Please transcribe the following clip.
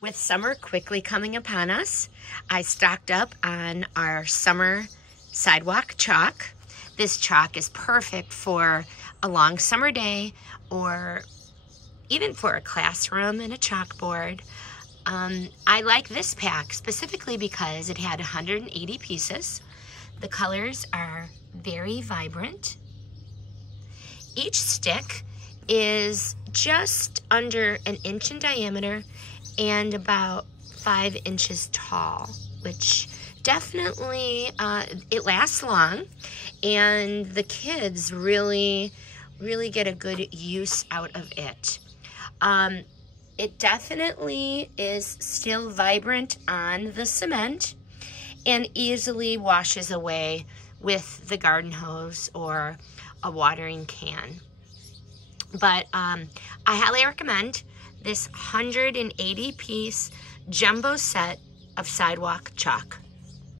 With summer quickly coming upon us, I stocked up on our summer sidewalk chalk. This chalk is perfect for a long summer day or even for a classroom and a chalkboard. I like this pack specifically because it had 180 pieces. The colors are very vibrant. Each stick is just under an inch in diameter and about 5 inches tall, which definitely, it lasts long, and the kids really get a good use out of it. It definitely is still vibrant on the cement and easily washes away with the garden hose or a watering can. But I highly recommend this 180 piece jumbo set of sidewalk chalk.